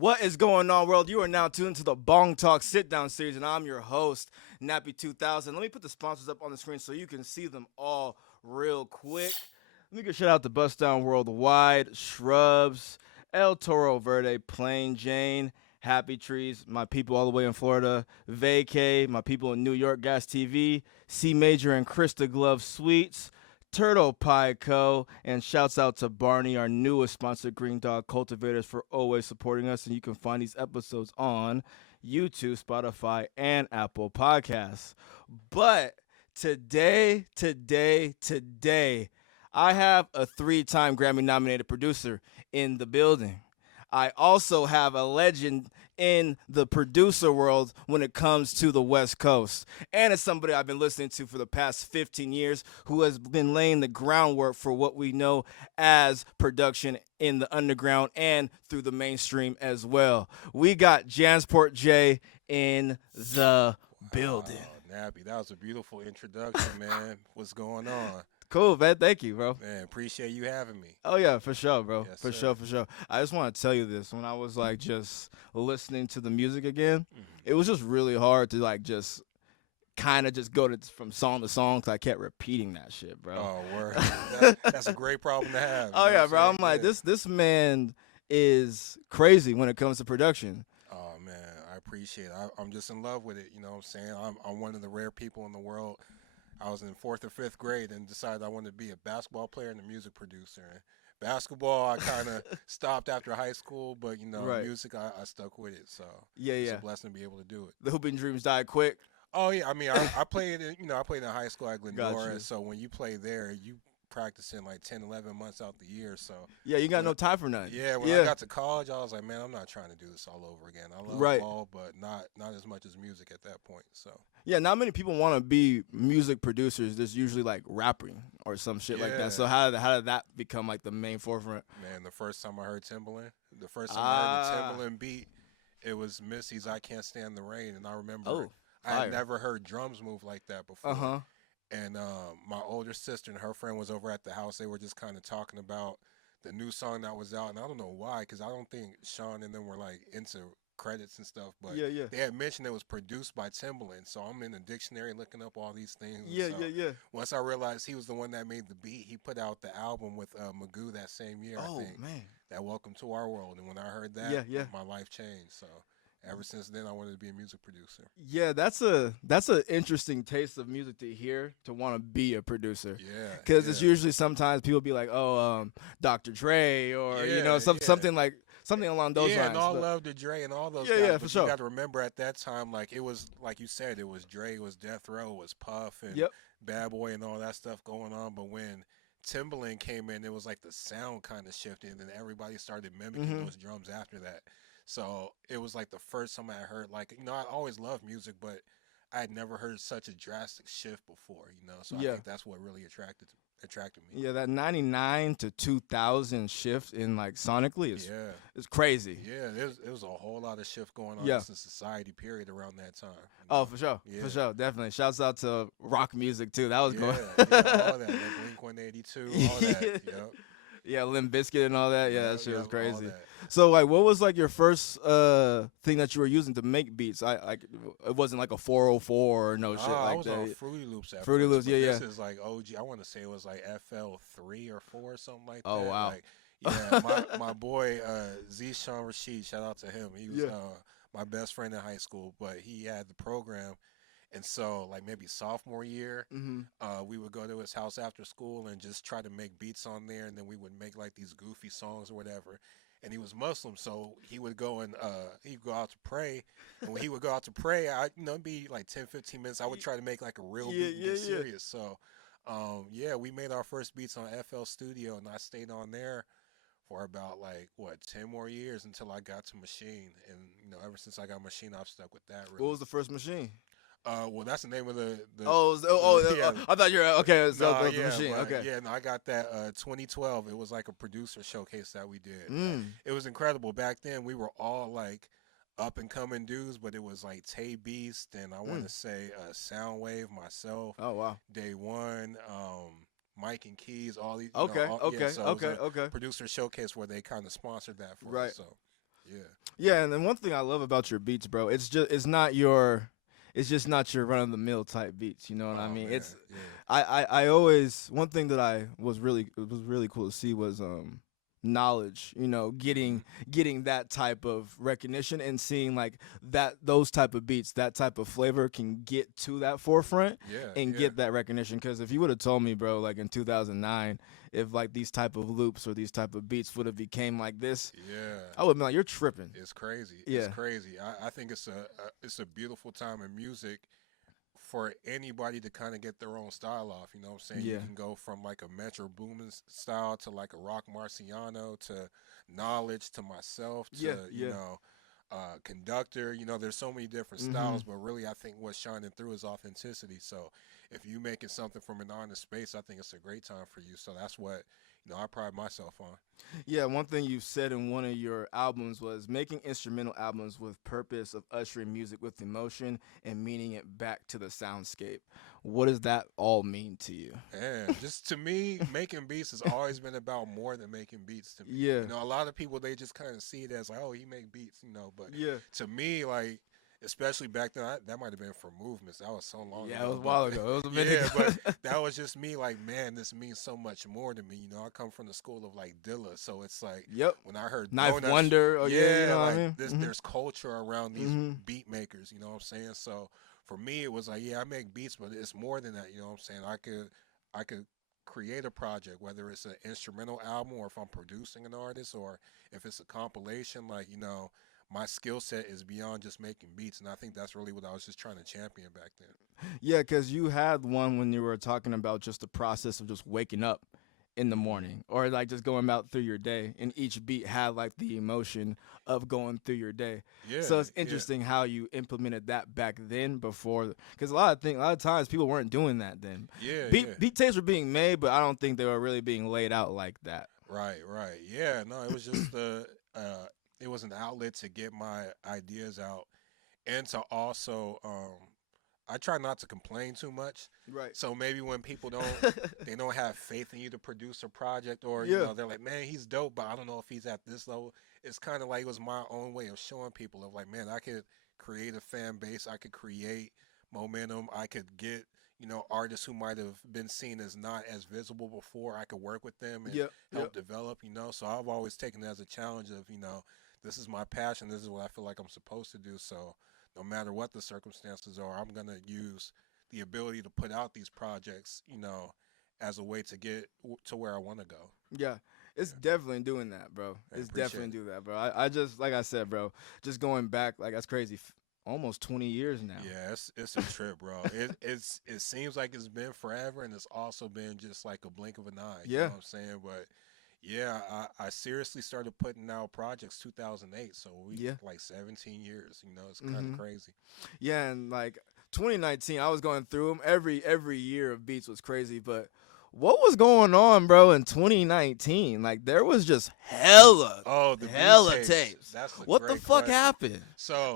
What is going on, world? You are now tuned to the Bong Talk Sit-Down Series, and I'm your host, Nappy 2000. Let me put the sponsors up on the screen so you can see them all real quick. Let me give a shout out to Bust Down Worldwide, Shrubs, El Toro Verde, Plain Jane, Happy Trees, my people all the way in Florida, Vacay, my people in New York, Gas TV, C Major and Krista Glove Sweets, Turtle Pie Co. And shouts out to Barney, our newest sponsor, Green Dog Cultivators, for always supporting us. And you can find these episodes on YouTube, Spotify, and Apple Podcasts. But today, I have a 3-time Grammy nominated producer in the building. I also have a legend in the producer world when it comes to the West Coast. And it's somebody I've been listening to for the past 15 years who has been laying the groundwork for what we know as production in the underground and through the mainstream as well. We got Jansport J in the building. Nappy, that was a beautiful introduction, man. What's going on? Cool, man. Thank you, bro. Man, appreciate you having me. Oh yeah, for sure, bro. Yes, For sir. sure, for sure. I just want to tell you this. When I was like just listening to the music again, it was just really hard to like just kind of just go from song to song because I kept repeating that shit, bro. Oh, word. That's a great problem to have. Oh you know yeah, what bro. I'm saying? like Yeah. this man is crazy when it comes to production. Oh, man, I appreciate it. I'm just in love with it. You know what I'm saying? I'm one of the rare people in the world. I was in 4th or 5th grade and decided I wanted to be a basketball player and a music producer. And basketball, I kind of stopped after high school, but, Right. music, I stuck with it. So Yeah, it's yeah. a blessing to be able to do it. The hooping dreams die quick. Oh yeah, I mean, I played I played in high school at Glendora, Gotcha. so when you play there, you practicing like 10, 11 months out the year. So Yeah, you got when no time for nothing. yeah, when I Yeah. got to college, I was like, man, I'm not trying to do this all over again. I love Right. ball, but not as much as music at that point. So Yeah, not many people want to be music producers. There's usually like rapping or some shit like that. yeah, So how did that become like the main forefront? man, the first time I heard Timbaland, the first time I heard the Ah, Timbaland beat, it was Missy's "I Can't Stand the Rain," and I remember oh, I had fire. never heard drums move like that Uh before. huh. And my older sister and her friend was over at the house. They were just kind of talking about the new song that was out, and I don't know why, because I don't think Sean and them were like into credits and stuff, but Yeah, yeah, they had mentioned it was produced by Timbaland. So I'm in the dictionary looking up all these things. And yeah, so yeah, yeah. once I realized he was the one that made the beat, he put out the album with Magoo that same year, I Oh think. man. That Welcome to Our World. And when I heard that, Yeah, yeah. my life changed. So ever since then, I wanted to be a music producer. Yeah, that's a interesting taste of music to hear to want to be a producer. Yeah, Because it's yeah. usually sometimes people be like, oh, Dr. Dre or Yeah, yeah. something along those Yeah, and lines. all But love to Dre and all those yeah, guys, yeah, for but you sure. got to remember at that time, like it was like you said, it was Dre, it was Death Row, it was Puff and Yep. Bad Boy and all that stuff going on. But when Timbaland came in, it was like the sound kind of shifted, and then everybody started mimicking Hmm. those drums after that. So it was like the first time I heard, like I always loved music, but I had never heard such a drastic shift before. So I Yeah. think that's what really attracted me. Yeah, that 99 to 2000 shift in like sonically Yeah. is crazy. Yeah, there was a whole lot of shift going on Yeah. just in society, period, around that time. Oh, for sure. For Yeah, sure. Definitely. Shouts out to rock music too. That was going. yeah, yeah, all that, like Blink 182, all that. Yeah. Yep, Yeah, Limp Bizkit and all that. Yeah, that yep, shit was yep, all crazy. that. So like what was like your first thing that you were using to make beats? I like it wasn't like a 404 or no shit I like was on that. Fruity Loops at Fruity first, Loops, but yeah, this yeah. is like OG. I want to say it was like FL3 or 4 or something like Oh that. wow. Like, yeah, my boy Z Sean Rashid, shout out to him. He was Yeah. my best friend in high school, but he had the program. And so, like maybe sophomore year, Mhm. we would go to his house after school and just try to make beats on there, and then we would make like these goofy songs or whatever. And he was Muslim, so he would go and he'd go out to pray. And when he would go out to pray, it'd be like 10, 15 minutes. I would try to make like a real Yeah, beat and yeah, get yeah. serious. So, yeah, we made our first beats on FL Studio, and I stayed on there for about like what 10 more years until I got to Machine. And ever since I got Machine, I've stuck with that What really. was the first machine? Well, that's the name of Oh, yeah. I thought you were okay. So No, the yeah, machine. but Okay. yeah, no, I got that 2012. It was like a producer showcase that we did. Mm. It was incredible. Back then, we were all like up and coming dudes, but it was like Tay Beast and I want Mm. to say Soundwave, myself, Oh wow. Day One, Mike and Keys, all these, Okay. yeah. Okay. So it was Okay. a Okay. producer showcase where they kind of sponsored that for Right. us. So Yeah. Yeah, and then one thing I love about your beats, bro, it's just not your run of the mill type beats. You know what I Oh mean? man. It's Yeah. I always one thing that I was really cool to see was knowledge. You know, Mhm. getting that type of recognition and seeing like that those type of beats, that type of flavor can get to that forefront Yeah. and Yeah. get that recognition. Because if you would have told me, bro, like in 2009, if like these type of loops or these type of beats would have became like this, Yeah. I would be like, you're tripping. It's crazy. It's Yeah. crazy. I think it's a beautiful time in music for anybody to kind of get their own style off. You know what I'm saying? You Yeah. can go from like a Metro Boomin style to like a Rock Marciano to Knowledge to myself to, Yeah. you Yeah. know, Conductor. You know, there's so many different Mm-hmm. styles, but really I think what's shining through is authenticity. So if you making something from an honest space, I think it's a great time for you. So that's what, I pride myself on. Yeah, one thing you said in one of your albums was making instrumental albums with purpose of ushering music with emotion and meaning it back to the soundscape. What does that all mean to you? And just to me, making beats has always been about more than making beats to me. Yeah. You know, a lot of people they just kind of see it as like, oh, he make beats, but Yeah. to me, like, especially back then, that might have been for movements. That was so long Yeah, it was ago, a but while ago. It was a minute yeah, but ago. that was just me. Like, man, this means so much more to me. You know, I come from the school of like Dilla, so it's like Yep. when I heard Knife donuts, Wonder. Oh yeah, you yeah, know what I like mean? there's culture around these Mm-hmm. beat makers. You know what I'm saying? So for me, it was like, yeah, I make beats, but it's more than that. You know what I'm saying? I could create a project, whether it's an instrumental album or if I'm producing an artist or if it's a compilation, like, my skill set is beyond just making beats. And I think that's really what I was just trying to champion back then. Yeah, because you had one when you were talking about just the process of just waking up in the Hmm. morning or like just going out through your day, and each beat had like the emotion of going through your day. Yeah, So it's yeah, interesting how you implemented that back then before, because a lot of times people weren't doing that then. yeah, yeah. Beat tapes were being made, but I don't think they were really being laid out like that. Right, right. Yeah, no, it was just it was an outlet to get my ideas out and to also I try not to complain too much. Right. So maybe when people they don't have faith in you to produce a project, or Yeah. they're like, man, he's dope, but I don't know if he's at this level. It's kind of like it was my own way of showing people of like, man, I could create a fan base, I could create momentum, I could get artists who might have been seen as not as visible before. I could work with them and Yep. Yep. help develop. So I've always taken it as a challenge of this is my passion, this is what I feel like I'm supposed to do. So no matter what the circumstances are, I'm going to use the ability to put out these projects, as a way to get to where I want to go. Yeah, it's Yeah, definitely doing that, bro. I It's appreciate definitely it. do that, bro. I just like I said, bro. Just going back, like that's crazy. Almost 20 years now. Yeah, it's a trip, bro. It seems like it's been forever, and it's also been just like a blink of an eye. You know Yeah, what I'm saying? But yeah, I seriously started putting out projects 2008, so we yeah. like 17 years. It's kind of Mhm. crazy. Yeah, and like 2019, I was going through them. Every year of beats was crazy, but what was going on, bro, in 2019? Like there was just Oh, the beat hella tapes. tapes. That's a What the great fuck question. happened? So,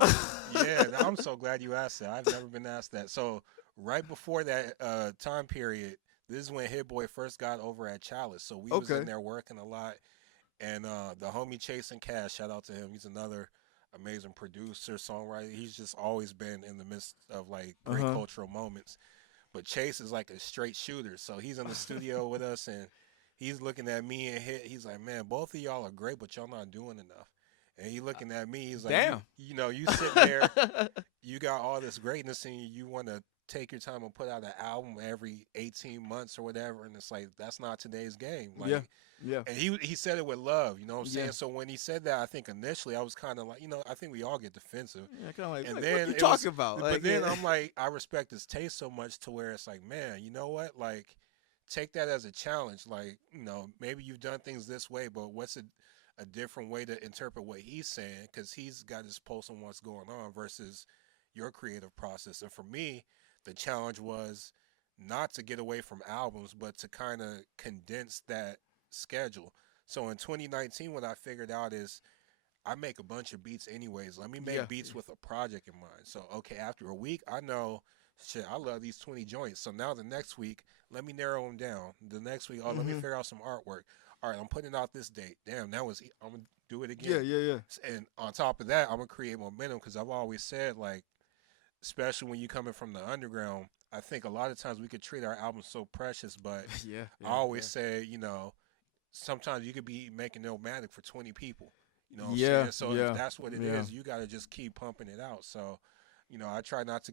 yeah, I'm so glad you asked that. I've never been asked that. So, right before that time period, this is when Hit Boy first got over at Chalice. So we was in Okay. there working a lot, and the homie Chasing Cash, shout out to him. He's another amazing producer, songwriter. He's just always been in the midst of like Uh great huh. cultural moments. But Chase is like a straight shooter. So he's in the studio with us and he's looking at me and Hit. He's like, man, both of y'all are great, but y'all not doing enough. And he looking at me. He's like, Damn. you sitting there, you got all this greatness in you. You want to take your time and put out an album every 18 months or whatever. And it's like, that's not today's game. Yeah. Like, Yeah. and he said it with love, you know what I'm Yeah. saying? So when he said that, I think initially I was kind of like, I think we all get defensive. Yeah. Kind of And like what then you it was, talking about? but Like, then yeah. I'm like, I respect his taste so much to where it's like, man, you know what? Like, take that as a challenge. Like, maybe you've done things this way, but what's a different way to interpret what he's saying? Because he's got his pulse on what's going on versus your creative process. And for me, the challenge was not to get away from albums, but to kind of condense that schedule. So in 2019, what I figured out is I make a bunch of beats anyways. Let me Yeah. make beats with a project in mind. So okay, after a week, I know shit. I love these 20 joints. So now the next week, let me narrow them down. The next week, oh, let me Mhm. figure out some artwork. All right, I'm putting out this date. Damn, I'm do it Yeah, again. yeah, yeah. And on top of that, I'm gonna create momentum because I've always said like, especially when you coming from the underground, I think a lot of times we could treat our albums so precious, but Yeah, I yeah, always yeah. say, sometimes you could be making Illmatic for 20 people. You know what I'm Yeah, saying? So if yeah, that's what it yeah. is, you got to just keep pumping it out. So, I try not to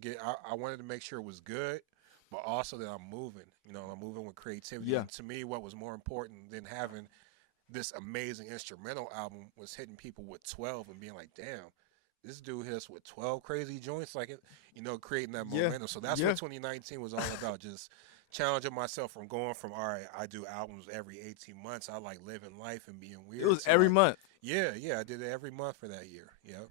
I wanted to make sure it was good, but also that I'm moving. I'm moving with creativity. Yeah. And to me, what was more important than having this amazing instrumental album was hitting people with 12 and being like, damn, this dude hits with 12 crazy joints, like creating that Yeah. momentum. So that's what Yeah. 2019 was all about, just challenging myself from going from, all right, I do albums every 18 months. I like living life and being It weird. was So every like, month. yeah, I did it every month for that year. Yep.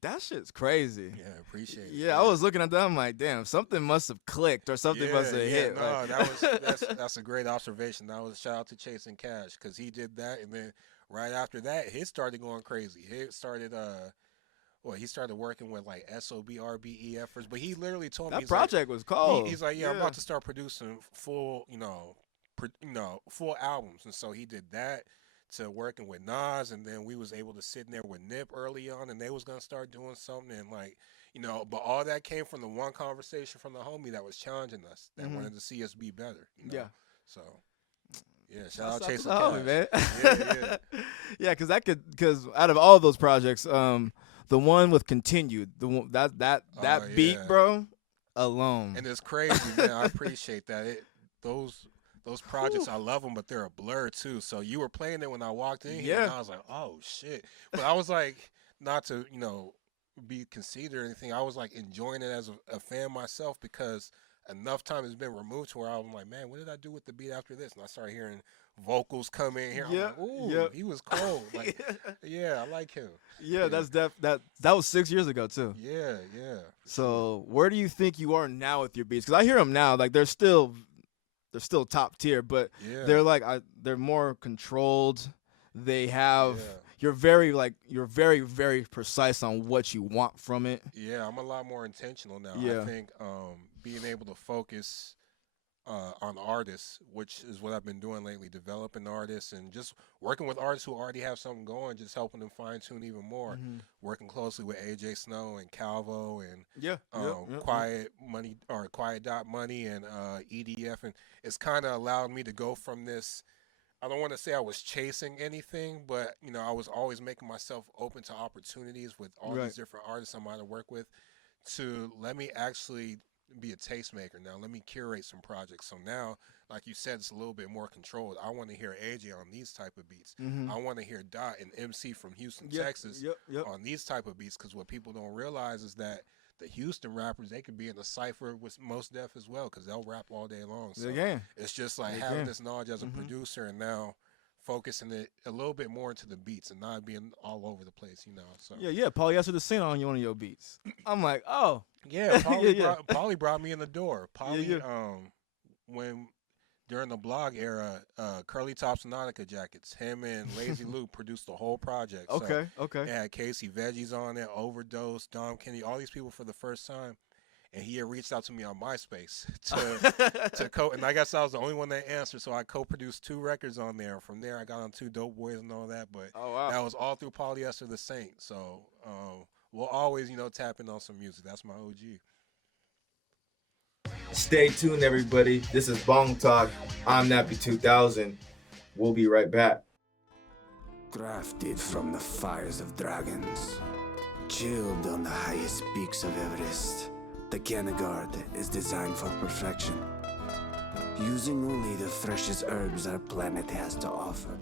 That shit's crazy. Yeah, appreciate it. Yeah, I Yeah. was looking at that. I'm like, damn, something must have clicked or something must have Yeah, hit. Like, no, that's a great observation. That was shout out to Chasing Cash because he did that, and then right after that, his started going crazy. He started he started working with like SOBRBE efforts, but he literally told me that project was cold. he's like, yeah, I'm Yeah. about to start producing full full albums, and so he did that to working with Nas, and then we was able to sit in there with Nip early on, and they was gonna start doing something, and like but all that came from the one conversation from the homie that was challenging us, that Hmm. wanted to see us be better, Yeah. So yeah, shout out Shouts out to Chasing the homie, Cash. man. Yeah, Yeah, because because out of all those projects, the one with continued, the one oh that beat, yeah. bro, alone. And it's crazy, man. I appreciate that. Those projects, Whew. I love them, but they're a blur too. So you were playing it when I walked in here, and Yeah. I was like, oh shit. But I was like, not to be conceited or anything. I was like enjoying it as a fan myself because enough time has been removed to where I'm like, man, what did I do with the beat after this? And I started hearing vocals come in here. I'm Yeah. like, ooh, Yeah. he was cold. Like, yeah, I like him. Yeah, Yeah, that was 6 years ago too. yeah, for sure. So where do you think you are now with your beats? Because I hear them now, like they're still top tier, but Yeah, they're like they're more controlled. They have yeah. you're very very precise on what you want from it. Yeah, I'm a lot more intentional now. I Yeah. think being able to focus on artists, which is what I've been doing lately, developing artists and just working with artists who already have something going, just helping them fine tune even more. Hmm. Working closely with AJ Snow and Calvo and Yeah. Yep. Yep. Yep. Quiet Money or Quiet Dot Money and EDF, and it's kind of allowed me to go from this. I don't want to say I was chasing anything, but I was always making myself open to opportunities with all Right. these different artists I might have worked with to let me actually be a tastemaker now. Let me curate some projects. So now, like you said, it's a little bit more controlled. I want to hear AJ on these type of beats. Hmm. I want to hear Dot and MC from Houston, Yep. Texas Yep. Yep. on these type of beats because what people don't realize is that the Houston rappers, they could be in a cipher with Most Def as well because they'll rap all day long. So Again. it's just like having this knowledge as a producer and now focusing it a little bit more into the beats and not being all over the place. So Yeah. Yeah. Polyester the Sin on one of your beats. I'm like, oh. yeah, Yeah. Yeah. Polly brought me in the door. Yeah. Polly, Yeah. when during the blog era, Curly Tops and Nautica Jackets, him and Lazy Luke produced the whole project. So Okay. Okay. it had Casey Veggies on it, Overdose, Dom Kennedy, all these people for the first time. And he had reached out to me on MySpace and I guess I was the only one that answered, so I co-produced 2 records on there. From there, I got on 2 Dope Boys and all that, but Oh wow. that was all through Polyester the Saint. So we'll always, tap in on some music. That's my OG. Stay tuned, everybody. This is Bong Talk. I'm Nappy 2000. We'll be right back. Crafted from the fires of dragons, chilled on the highest peaks of Everest, the Canagard is designed for perfection, using only the freshest herbs our planet has to offer.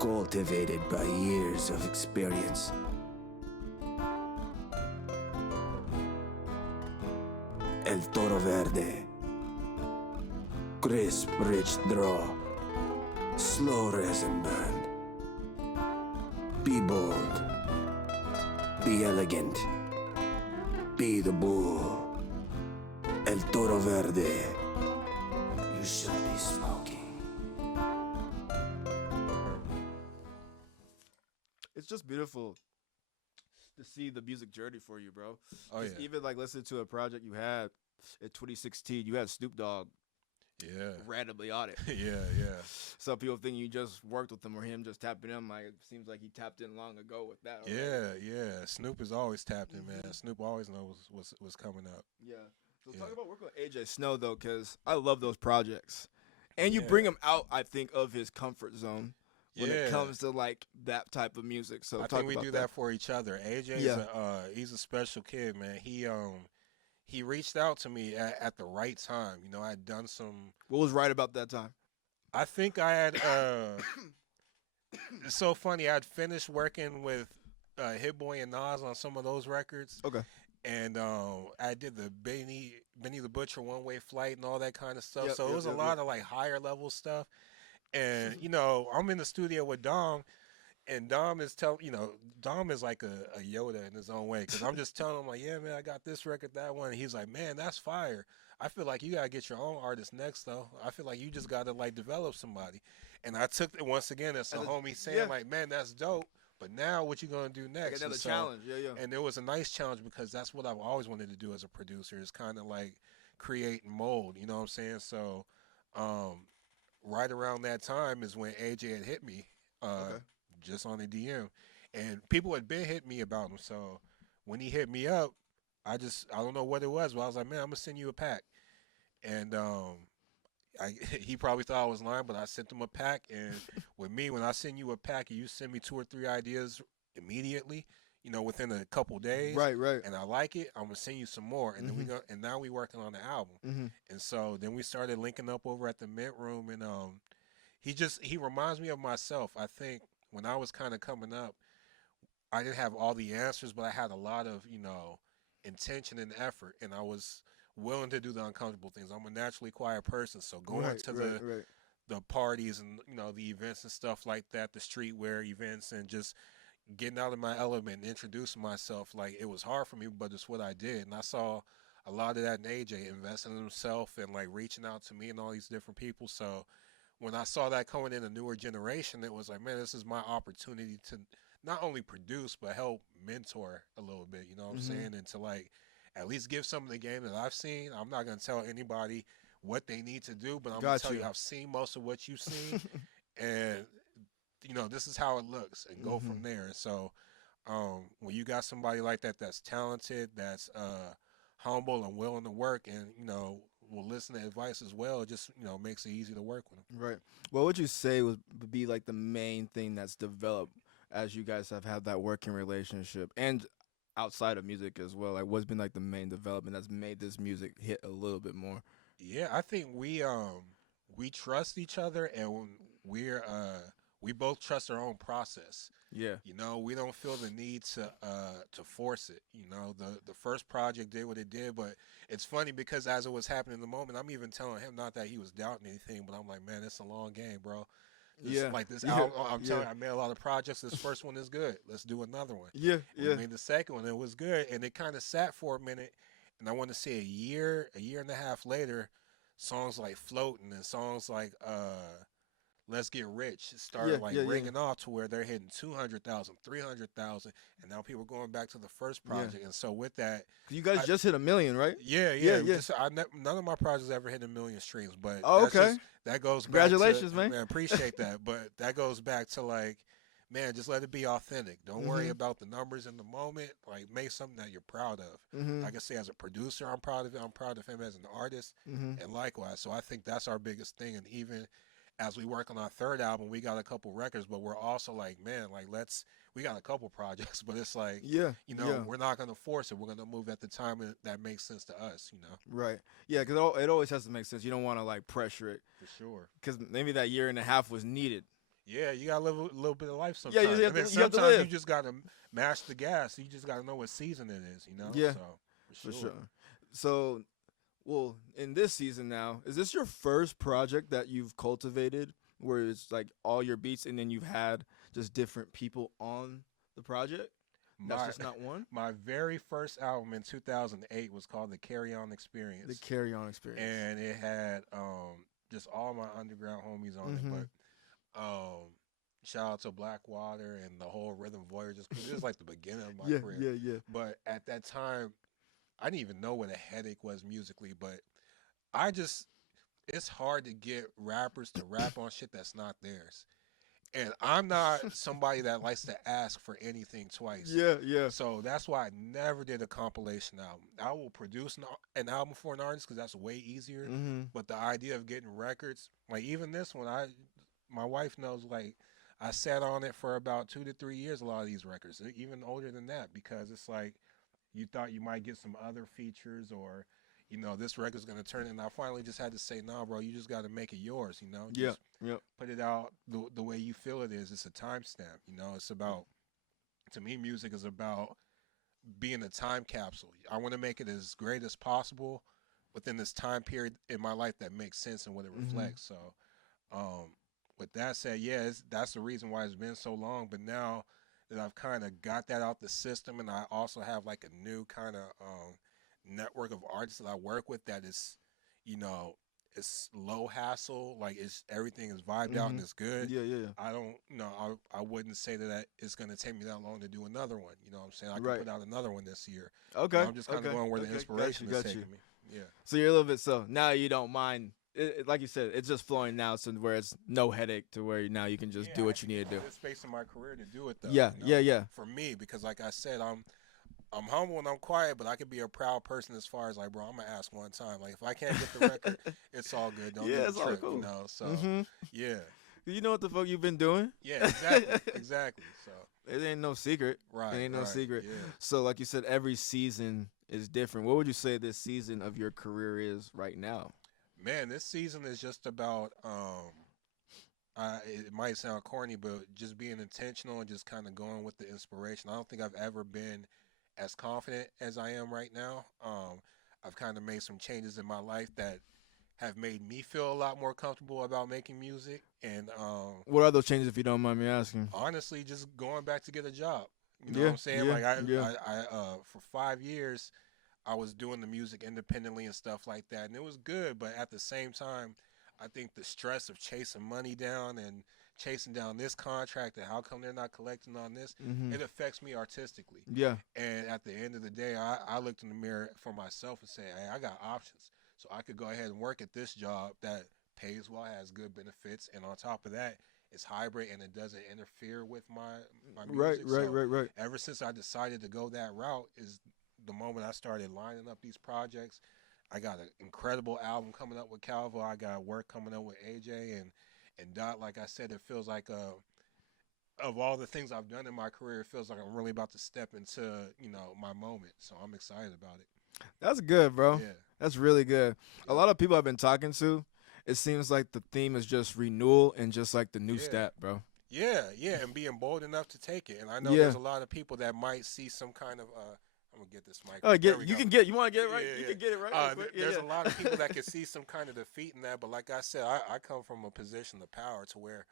Cultivated by years of experience. El Toro Verde. Crisp, rich draw. Slow resin burn. Be bold. Be elegant. Be the bull. El Toro Verde. You should be smoking. It's just beautiful to see the music journey for you, bro. Oh yeah, Even like listening to a project you had in 2016, you had Snoop Dogg Yeah. randomly on it. Yeah, yeah. Some people think you just worked with him or him just tapping in. Like it seems like he tapped in long ago with that already. Yeah, yeah. Snoop is always tapped in, man. Mhm. Snoop always knows what's coming up. Yeah. So Yeah. talk about working with AJ Snow though, because I love those projects, and you bring Yeah. him out. I think of his comfort zone when it Yeah. comes to like that type of music. So I talk think we about do that. that for each other. AJ's Yeah. he's a special kid, man. He reached out to me at the right time. You know, I'd done some. What was right about that time? I think I had. It's so funny. I'd finished working with Hit Boy and Nas on some of those records, Okay. and I did the Benny the Butcher One Way Flight and all that kind of stuff. Yep. So it Yep. was a Yep. lot Yep. of like higher level stuff. And you know, I'm in the studio with Dom, and Dom is Dom is like a Yoda in his own way, because I'm just telling him like, yeah, man, I got this record, that one. And he's like, man, that's fire. I feel like you gotta get your own artist next, though. I feel like you just gotta like develop somebody. And I took it once again as a As a- homie saying yeah. like, man, that's dope. But now what you gonna do Like next? another And so, challenge. Yeah. Yeah. and it was a nice challenge because that's what I've always wanted to do as a producer, is kind of like create and mold. You know what I'm saying? So, um, right around that time is when AJ had hit me, uh, Okay. just on the DM, and people had been hitting me about him. So when he hit me up, I don't know what it was, but I was like, man, I'm gonna send you a pack, and he probably thought I was lying, but I sent him a pack, and with me, when I send you a pack, and you send me 2 or 3 ideas immediately, you know, within a couple days, Right. Right. and I like it, I'm gonna send you some more, and then Mhm. and now we working on the album, Mhm. and so then we started linking up over at the Mint Room, and he reminds me of myself. I think when I was kind of coming up, I didn't have all the answers, but I had a lot of, intention and effort, and I was willing to do the uncomfortable things. I'm a naturally quiet person, so going Right. to Right. Right. the parties and the events and stuff like that, the streetwear events, and just getting out of my element and introducing myself, like it was hard for me, but it's what I did, and I saw a lot of that in AJ investing in himself and like reaching out to me and all these different people. So when I saw that coming in a newer generation, it was like, man, this is my opportunity to not only produce but help mentor a little bit. You know what I'm Mhm. saying? And to like at least give some of the game that I've seen. I'm not gonna tell anybody what they need to do, but I'm gonna Got tell you you. I've seen most of what you've seen, and this is how it looks, and go from Mhm. there. And so when you got somebody like that that's talented, that's humble and willing to work, and will listen to advice as well, it just makes it easy to work with them. Right. What would you say would be like the main thing that's developed as you guys have had that working relationship and outside of music as well? Like, what's been like the main development that's made this music hit a little bit more? Yeah, I think we trust each other, and we both trust our own process. Yeah. We don't feel the need to force it. The first project did what it did, but it's funny because as it was happening in the moment, I'm even telling him, not that he was doubting anything, but I'm like, man, it's a long game, bro. This Yeah. like this Yeah. album, I'm Yeah. telling you, I made a lot of projects. This first one is good. Let's do another one. Yeah. And we Yeah. made the second one, and it was good, and it kind of sat for a minute. And I want to say a year and a half later, songs like Floating and songs like Let's Get Rich Yeah. started like Yeah. Yeah. ringing off to where they're hitting 200,000, 300,000, and now people are going back to the first Yeah. project. And so with that, 'Cause you guys I, just hit 1 million, right? yeah, Yeah. yeah, Yeah. none of my projects ever hit 1 million streams, but Oh, that's okay. just that goes back to, Congratulations, man. man, appreciate that, but that goes back to like, man, just let it be authentic. Don't worry Mhm. about the numbers in the moment. Like, make something that you're proud of. Mhm. Like I say, as a producer, I'm proud of it. I'm proud of him as an artist, Mhm. and likewise. So I think that's our biggest thing. And even as we work on our third album, we got a couple records, but we're also like, man, like we got a couple projects, but it's like, Yeah. Yeah. we're not gonna force it. We're gonna move at the time that makes sense to us. Right. Yeah. Because it always has to make sense. You don't want to like pressure it For sure. because maybe that year and a half was needed. Yeah, you gotta live a little bit of life Yeah, sometimes. you And have then to, you have to sometimes you live. just gotta mash the gas. You just gotta know what season it is. Yeah, So for sure. So, well, in this season now, is this your first project that you've cultivated where it's like all your beats and then you've had just different people on the project? That's My just not one? my very first album in 2008 was called The Carry On The Experience, carry on experience. and it had just all my underground homies on it. Mhm. But shout out to Blackwater and the whole Rhythm Voyagers, because it was like the beginning of my Yeah, career. yeah, yeah. But at that time, I didn't even know what a headache was musically, but I just it's hard to get rappers to rap on shit that's not theirs. And I'm not somebody that likes to ask for anything twice. Yeah, yeah. So that's why I never did a compilation album. I will produce an album for an artist because that's way easier. Mm-hmm. But the idea of getting records, like even this one, my wife knows, like, I sat on it for about 2 to 3 years. A lot of these records, even older than that, because it's like you thought you might get some other features or. This record's gonna turn, and I finally just had to say, "Nah, bro, you just got to make it yours." Yeah, Just yeah. put it out the way you feel it is. It's a timestamp. It's about, to me, music is about being a time capsule. I want to make it as great as possible within this time period in my life that makes sense and what it Mm-hmm. reflects. So, um, with that said, yeah, that's the reason why it's been so long. But now that I've kind of got that out the system, and I also have like a new kind of network of artists that I work with that is, you know, it's low hassle, like it's everything is vibed out Mm-hmm. and it's good. Yeah, yeah, yeah. I don't, I wouldn't say that it's going to take me that long to do another one. You know what I'm saying? I could Right. put out another one this year. Okay. I'm just kind of Okay. going where the Okay. inspiration is Got taking you. me. Yeah. So you're a little bit so now you don't mind. Like you said, it's just flowing now, so where it's no headache to where now you can just do I what had you to need get to to do. this space in my career to do it though. Yeah, yeah, yeah. For me, because like I said, I'm humble and I'm quiet, but I could be a proud person as far as like, bro, I'm gonna ask one time. Like if I can't get the record, it's all good. Don't Yeah, get it's the all trip, cool. So Mm-hmm. yeah, You know what the fuck you've been doing? yeah, exactly, exactly. So It ain't no secret. It right, ain't no right, secret. yeah. So, like you said, every season is different. What would you say this season of your career is right now? Man, this season is just about it might sound corny, but just being intentional and just kind of going with the inspiration. I don't think I've ever been as confident as I am right now. I've kind of made some changes in my life that have made me feel a lot more comfortable about making music, and What are those changes, if you don't mind me asking? honestly, just going back to get a job. You know what Yeah, I'm saying? yeah, Like yeah. for 5 years, I was doing the music independently and stuff like that, and it was good. But at the same time, I think the stress of chasing money down and chasing down this contract and how come they're not collecting on this, Mm-hmm. it affects me artistically. Yeah, And at the end of the day, I looked in the mirror for myself and said, hey, I got options. So I could go ahead and work at this job that pays well, has good benefits, and on top of that, it's hybrid and it doesn't interfere with my right, music. right, So right, right. ever since I decided to go that route is the moment I started lining up these projects. I got an incredible album coming up with Calvo. I got work coming up with AJ and Dot. Like I said, it feels like of all the things I've done in my career, it feels like I'm really about to step into my moment. So I'm excited about it. That's good, bro. Yeah. That's really good. A Yeah. lot of people I've been talking to, it seems like the theme is just renewal and just like the new Yeah. step, bro. Yeah, yeah, and being bold enough to take it. And I know Yeah. there's a lot of people that might see some kind of I'm gonna get this mic. Oh, There we you go. can get. You want to get it right? Yeah, You yeah. can get it right. Real quick. Yeah, There's yeah. a lot of people that can see some kind of defeat in that, but like I said, I come from a position of power to where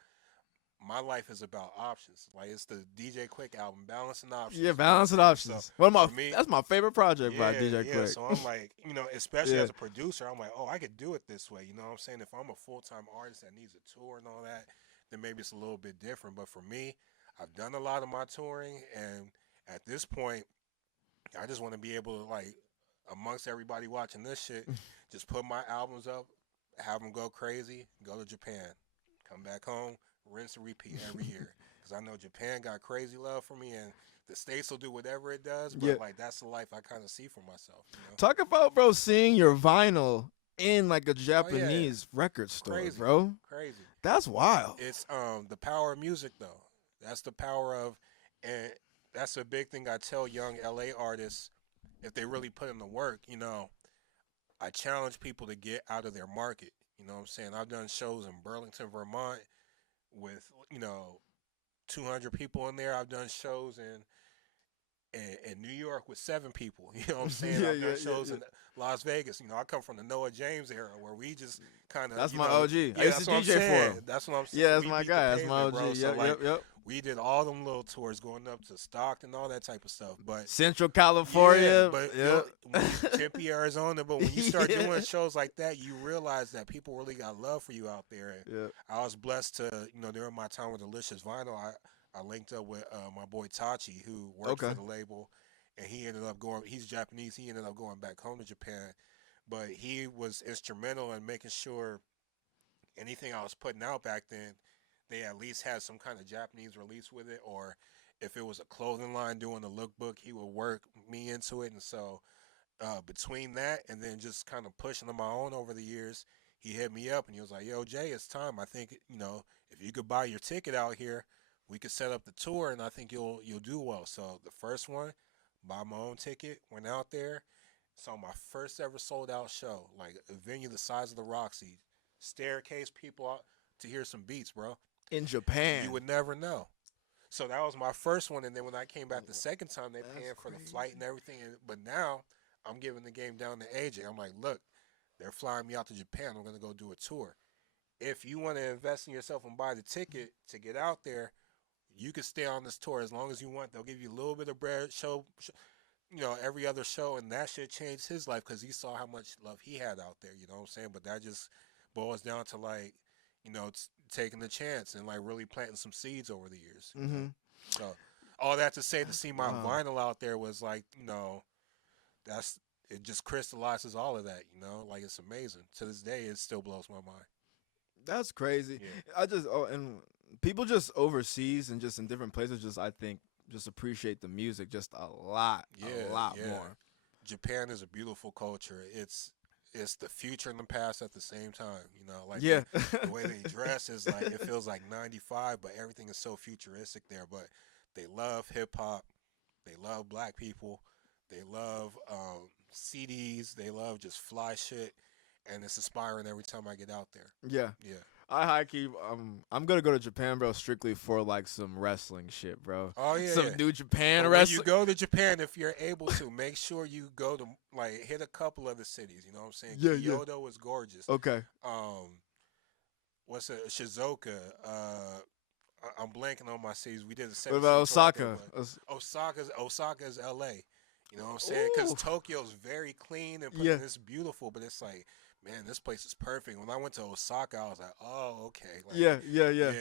my life is about options. Like it's the DJ Quick album, balancing options. Yeah, You know what I'm balancing saying? options. So One of my for me, that's my favorite project by yeah, DJ yeah. Quick. So I'm like, especially Yeah. as a producer, I'm like, oh, I could do it this way. You know what I'm saying? If I'm a full time artist that needs a tour and all that, then maybe it's a little bit different. But for me, I've done a lot of my touring, and at this point, I just want to be able to like, amongst everybody watching this shit, just put my albums up, have them go crazy, go to Japan, come back home, rinse and repeat every year. Because I know Japan got crazy love for me, and the States will do whatever it does, but Yeah. like that's the life I kind of see for myself. Talk about, bro, seeing your vinyl in like a Japanese record store, Crazy, bro. crazy. That's wild. It's the power of music, though. That's the power of, and that's a big thing I tell young LA artists if they really put in the work. I challenge people to get out of their market. You know what I'm saying? I've done shows in Burlington, Vermont with 200 people in there. I've done shows in New York with 7 people. You know what I'm saying? Yeah, I've done yeah, shows yeah. in Las Vegas. I come from the Noah James era where we just kind of That's my OG. I Yeah, used that's to what I'm DJ for saying. him. That's what I'm saying. Yeah, that's We my beat the guy. That's my pavement, OG. bro. So, Yep, like, yep, yep. we did all them little tours going up to Stockton, all that type of stuff. But Central California. yeah, but Tempe, Arizona. But when you start Yeah. doing shows like that, you realize that people really got love for you out there. And Yeah. I was blessed to, during my time with Delicious Vinyl, I linked up with my boy Tachi, who worked Okay. for the label, and he ended up going. He's Japanese. He ended up going back home to Japan. but he was instrumental in making sure anything I was putting out back then, they at least had some kind of Japanese release with it, or if it was a clothing line doing a lookbook, he would work me into it. And so between that and then just kind of pushing on my own over the years, he hit me up and he was like, "Yo, Jay, it's time. I think if you could buy your ticket out here, we could set up the tour, and I think you'll do well." So the first one, buy my own ticket, went out there, saw my first ever sold out show, like a venue the size of the Roxy, staircase people out to hear some beats, bro. In You Japan. would never know. So that was my first one, and then when I came back the second time, they That's paying for the crazy. flight and everything. But now I'm giving the game down to AJ. I'm like, look, they're flying me out to Japan. I'm gonna go do a tour. If you want to invest in yourself and buy the ticket to get out there, you can stay on this tour as long as you want. They'll give you a little bit of bread, every other show, and that shit changed his life because he saw how much love he had out there. You know what I'm saying? But that just boils down to like, taking the chance and like really planting some seeds over the years. Mm-hmm. So all that to say, to see my Wow. vinyl out there was like, that's it just crystallizes all of that. Like it's amazing. To this day, it still blows my mind. That's crazy. Yeah. And people just overseas and just in different places just I think just appreciate the music just a lot Yeah. more. Japan is a beautiful culture. It's the future and the past at the same time. Like Yeah. the way they dress is like it feels like '95, but everything is so futuristic there. But they love hip hop. They love black people. They love CDs. They love just fly shit, and it's inspiring every time I get out there. Yeah. Yeah. I high key I'm gonna go to Japan, bro, strictly for like some wrestling shit, bro. Oh yeah. Some Yeah. New Japan But when you wrestling. go to Japan, if you're able to, make sure you go to like hit a couple of the cities. You know what I'm saying? Yeah, yeah. Kyoto is gorgeous. Okay. What's it? Shizuoka. I'm blanking on my cities. We did a What 7 about city tour out there, Osaka? but Osaka's LA. You know what I'm saying? Because Ooh. Tokyo's very clean and Yeah. it's beautiful, but it's like, man, this place is perfect. When I went to Osaka, I was like, oh, okay. Like, Yeah, yeah, yeah.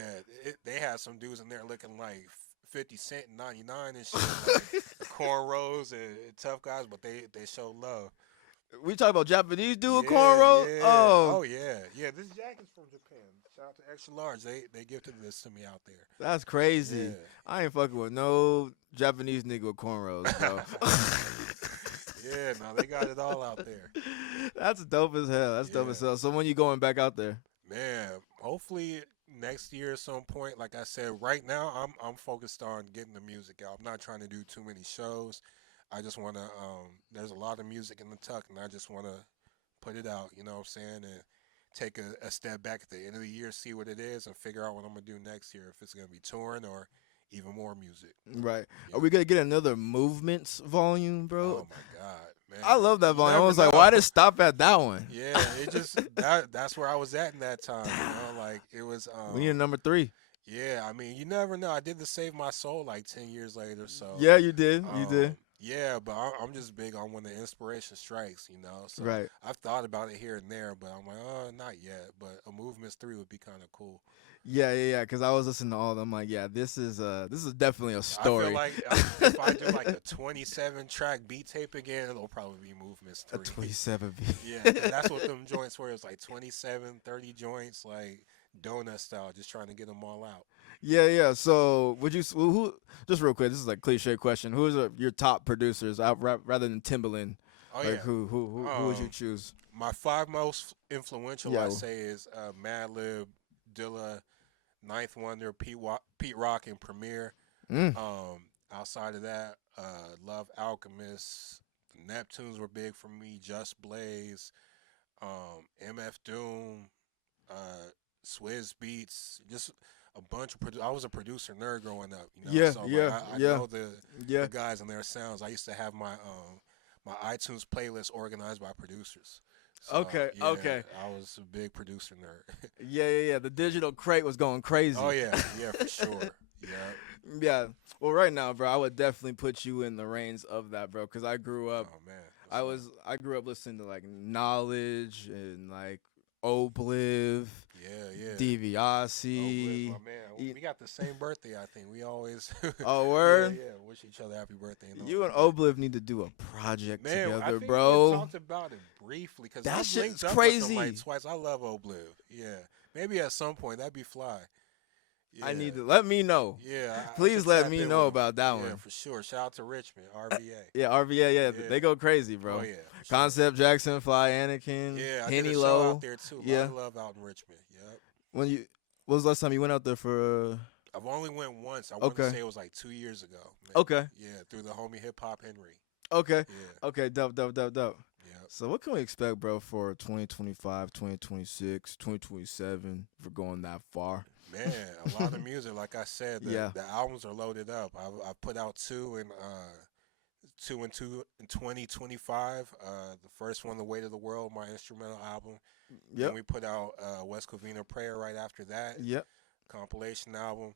they had some dudes in there looking like 50 Cent and 99 and shit, like cornrows and tough guys, but they show love. We talk about Japanese dude with Yeah, cornrow? yeah. Oh, Oh yeah. Yeah, this jacket's from Japan. Shout out to Extra Large. They gifted this to me out there. that's crazy. Yeah. I ain't fucking with no Japanese nigga with cornrows, bro. Yeah, no, they got it all out there. That's dope as hell. That's dope Yeah. as hell. So when you going back out there? Man, hopefully next year at some point. Like I said, right now I'm focused on getting the music out. I'm not trying to do too many shows. I just want to. There's a lot of music in the tuck, and I just want to put it out. You know what I'm saying? And take a step back at the end of the year, see what it is, and figure out what I'm gonna do next year. If it's gonna be touring or even more music. Right. Yeah. Are we gonna get another movements volume, Oh bro? my God, man! I love that You volume. I never was like, know. why did it stop at that one? Yeah, it just that's where I was at in that time. Like it was. We need a number 3. Yeah, I mean, you never know. I did the Save My Soul like 10 years later. So Yeah, you did. You did. Yeah, but I'm just big on when the inspiration strikes. So Right. I've thought about it here and there, but I'm like, oh, not yet. But a Movements 3 would be kind of cool. Yeah. Because I was listening to all of them. I'm like, yeah, this is definitely a story. I feel like if I do like a 27 track beat tape again, it'll probably be Movements a 3. 27. Yeah, 'cause that's what them joints were. It was like 27, 30 joints, like donut style, just trying to get them all out. Yeah. So would you who? Just real quick, this is like cliche question. Who is your top producers out rather than Timbaland? Oh Like yeah. who would you choose? My 5 most influential, Yeah. I say, is Madlib, Dilla, Ninth Wonder, Pete Rock, and Premier. Mm. Outside of that, Love Alchemist, the Neptunes were big for me. Just Blaze, MF Doom, Swizz Beats, just a bunch of I was a producer nerd growing up. Yeah, so yeah, like, I yeah. know the Yeah. guys and their sounds. I used to have my iTunes playlist organized by producers. So, Okay, yeah, okay. I was a big producer nerd. Yeah. The digital crate was going crazy. Oh yeah, for sure. Yeah. Yeah. Well, right now, bro, I would definitely put you in the reins of that, bro, because I grew up. Oh man. I grew up listening to like Knowledge and like Obliv, Yeah. DiBiase. Oh, my man. We got the same birthday, I think. We always. Oh, word? Yeah. wish each other happy birthday. You and Obliv need to do a project Man, I together, think bro. we talked about it briefly because That I've shit's linked up crazy. with them like twice. I love Obliv. Yeah, maybe at some point that'd be fly. Yeah. I need to let me know. Yeah, Please should let tap me in know with 'em. about that Yeah, one. for sure. Shout out to Richmond, RVA. Yeah, RVA, yeah, Yeah. they go crazy, bro. Oh yeah, for sure. Concept Jackson, Fly Anakin, Yeah, I did Henny a show Low. out there too. A Yeah. lot of love out in Richmond. Yep. When was the last time you went out there for? I've only went once. I want to say it was like 2 years ago. Maybe. Okay. Yeah, through the homie Hip Hop Henry. Okay. Yeah. Okay. Dope. Yep. So what can we expect, bro, for 2025, 2026, 2027? If we're going that far. Man, a lot of music. Like I said, Yeah. the albums are loaded up. I've put out two in 2025. The first one, The Weight of the World, my instrumental album. Yep. Then we put out West Covina Prayer right after that. Yep. Compilation album.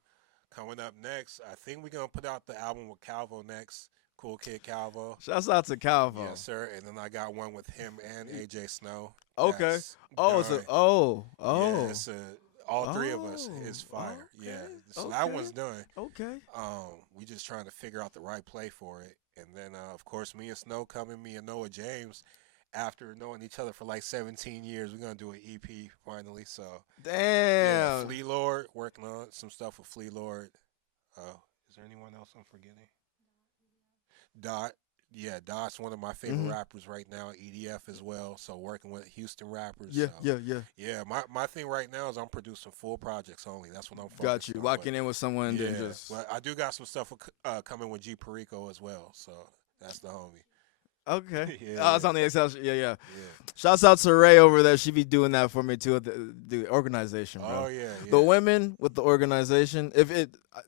Coming up next, I think we're going to put out the album with Calvo next. Cool Kid Calvo. Shouts out to Calvo. Yes, sir. And then I got one with him and AJ Snow. Okay. That's Oh, done. oh. Yeah, it's all three of us is fire. Okay, Yeah. So that okay. one's done. Okay. We just trying to figure out the right play for it. And then, of course, me and Snow coming, me and Noah James, after knowing each other for like 17 years, we're going to do an EP finally. So, Damn. yeah, Flea Lord, working on some stuff with Flea Lord. Is there anyone else I'm forgetting? Dot. Yeah, Dot's one of my favorite rappers right now. EDF as well. So working with Houston rappers. Yeah, so. yeah. Yeah, my thing right now is I'm producing full projects only. That's what I'm focused Got you. on. Locking in with someone Yeah, and just. but I do got some stuff coming with G Perico as well. So that's the homie. Okay. Yeah, Oh, it's on the Excel. Yeah. Yeah. Shouts out to Ray over there. She be doing that for me too. The organization, bro. Oh yeah. The women with the organization.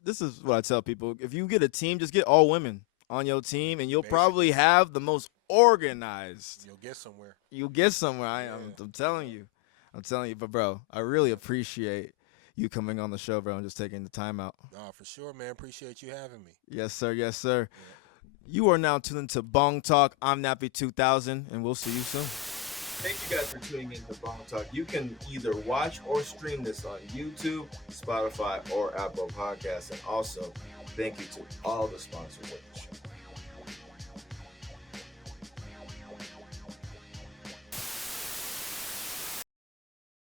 This is what I tell people. If you get a team, just get all women on your team, and you'll probably have the most organized. You'll get somewhere. You'll get somewhere. I'm telling you. But bro, I really appreciate you coming on the show, bro, and just taking the time out. No, for sure, man. Appreciate you having me. Yes, sir. Yes, sir. Yeah. You are now tuned into Bong Talk. I'm Nappy 2000, and we'll see you soon. Thank you guys for tuning in to Bong Talk. You can either watch or stream this on YouTube, Spotify, or Apple Podcasts. And also, thank you to all the sponsors of the show.